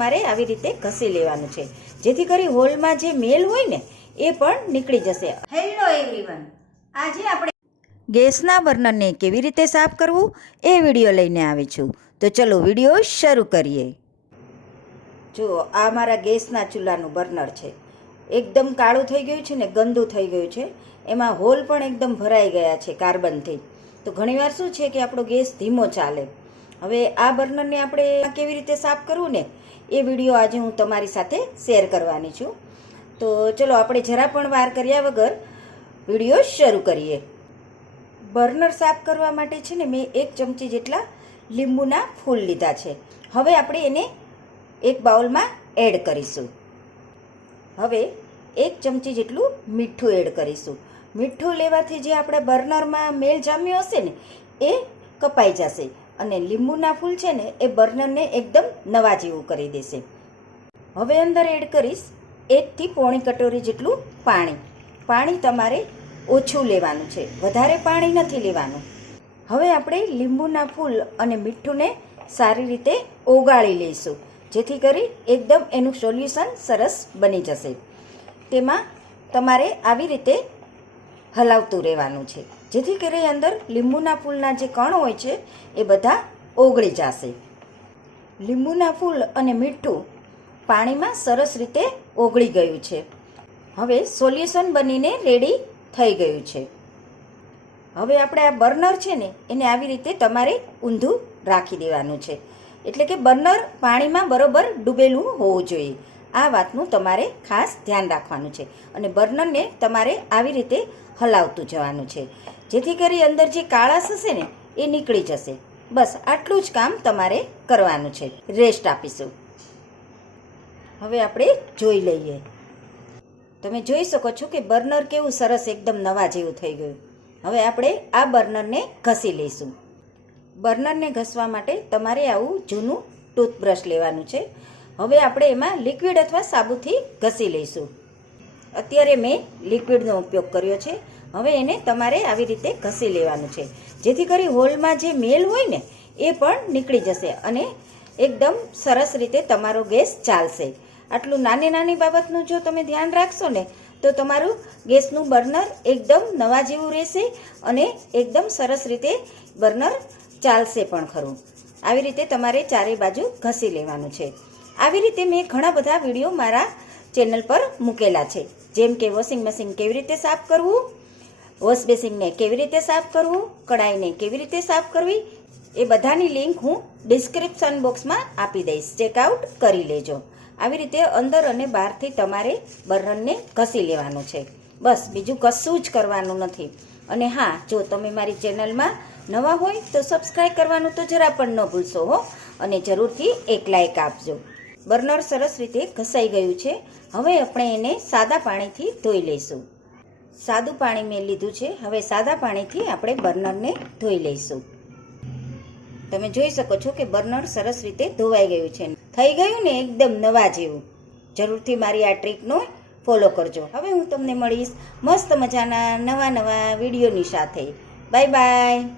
તમારે આવી રીતે ઘસી લેવાનું છે. જેથી કરી હોલમાં જે મેલ હોય ને એ પણ નીકળી જશે. હેલો એવરીવન આજે આપણે ગેસના બર્નરને કેવી રીતે સાફ કરવું એ વીડિયો લઈને આવી છું. તો ચલો વીડિયો શરૂ કરીએ. જો આ મારા ગેસના ચૂલાનું બર્નર છે. એકદમ કાળું થઈ ગયું છે ને ગંદુ થઈ ગયું છે. એમાં હોલ પણ એકદમ ભરાઈ ગયા છે કાર્બનથી. તો ઘણીવાર શું છે કે આપણો ગેસ ધીમો ચાલે. હવે આ બર્નરને આપણે કેવી રીતે સાફ કરવું ને એ વીડિયો આજે હું તમારી સાથે શેર કરવાની છું. તો ચલો આપણે જરા પણ વાર કર્યા વગર વીડિયો શરૂ કરીએ. બર્નર સાફ કરવા માટે છે ને મેં એક ચમચી જેટલા લીંબુના ફૂલ લીધા છે. હવે આપણે એને એક બાઉલમાં એડ કરીશું. હવે એક ચમચી જેટલું મીઠું એડ કરીશું. મીઠું લેવાથી જે આપણા બર્નરમાં મેલ જામ્યો હશે ને, એ કપાઈ જશે. અને લીંબુના ફૂલ છે ને, એ બર્નરને એકદમ નવા જેવું કરી દેશે. હવે અંદર એડ કરીશ એકથી પોણી કટોરી જેટલું પાણી. પાણી તમારે ઓછું લેવાનું છે. વધારે પાણી નથી લેવાનું. હવે આપણે લીંબુના ફૂલ અને મીઠુંને સારી રીતે ઓગાળી લઈશું, જેથી કરી એકદમ એનું સોલ્યુશન સરસ બની જશે. તેમાં તમારે આવી રીતે હલાવતું રહેવાનું છે. જેથી કરી અંદર લીંબુના ફૂલના જે કણ હોય છે, એ બધા ઓગળી જશે. લીંબુના ફૂલ અને મીઠું પાણીમાં સરસ રીતે ઓગળી ગયું છે. હવે સોલ્યુશન બનીને રેડી થઈ ગયું છે. હવે આપણે આ બર્નર છે ને, એને આવી રીતે તમારે ઊંધું રાખી દેવાનું છે. એટલે કે બર્નર પાણીમાં બરોબર ડૂબેલું હોવું જોઈએ. આ વાતનું તમારે ખાસ ધ્યાન રાખવાનું છે અને બર્નરને તમારે આવી રીતે હલાવતું જવાનું છે. જેથી કરી અંદર જે કાળાશ હશે ને, એ નીકળી જશે. બસ આટલું જ કામ તમારે કરવાનું છે. રેસ્ટ આપીશું. હવે આપણે જોઈ લઈએ. તમે જોઈ શકો છો કે બર્નર કેવું સરસ એકદમ નવા જેવું થઈ ગયું. હવે આપણે આ બર્નરને ઘસી લઈશું. બર્નરને ઘસવા માટે તમારે આવું જૂનું ટૂથબ્રશ લેવાનું છે. હવે આપણે એમાં લિક્વિડ અથવા સાબુથી ઘસી લઈશું. અત્યારે મેં લિક્વિડનો ઉપયોગ કર્યો છે. હવે એને તમારે આવી રીતે ઘસી લેવાનું છે. જેથી કરી હોલમાં જે મેલ હોય ને, એ પણ નીકળી જશે અને એકદમ સરસ રીતે તમારો ગેસ ચાલશે. આટલું નાની નાની બાબતનું જો તમે ધ્યાન રાખશો ને, તો તમારું ગેસનું બર્નર એકદમ નવા જેવું રહેશે અને એકદમ સરસ રીતે બર્નર ચાલશે પણ ખરું. આવી રીતે તમારે ચારે બાજુ ઘસી લેવાનું છે. આવી રીતે મેં ઘણા બધા વીડિયો મારા ચેનલ પર મૂકેલા છે. જેમ કે વોશિંગ મશીન કેવી રીતે સાફ કરવું વોશ બેસિનને કેવી રીતે સાફ કરવું કડાઈને કેવી રીતે સાફ કરવી, એ બધાની લિંક હું ડિસ્ક્રિપ્શન બોક્સમાં આપી દઈશ. ચેકઆઉટ કરી લેજો. આવી રીતે અંદર અને બહારથી તમારે બરણને ઘસી લેવાનું છે. બસ, બીજું કશું જ કરવાનું નથી. અને હા, જો તમે મારી ચેનલમાં નવા હોય તો સબસ્ક્રાઈબ કરવાનું તો જરા પણ ન ભૂલશો હો. અને જરૂરથી એક લાઇક આપજો. બર્નર સરસ રીતે ઘસાઈ ગયું છે. હવે આપણે એને સાદા પાણીથી ધોઈ લઈશું. સાદું પાણી મેં લીધું છે. હવે સાદા પાણીથી આપણે બર્નરને ધોઈ લઈશું. તમે જોઈ શકો છો કે બર્નર સરસ રીતે ધોવાઈ ગયું છે. થઈ ગયું ને એકદમ નવા જેવું. જરૂરથી મારી આ ટ્રીકનો ફોલો કરજો. હવે હું તમને મળીશ મસ્ત મજાના નવા નવા વિડીયોની સાથે. Bye bye.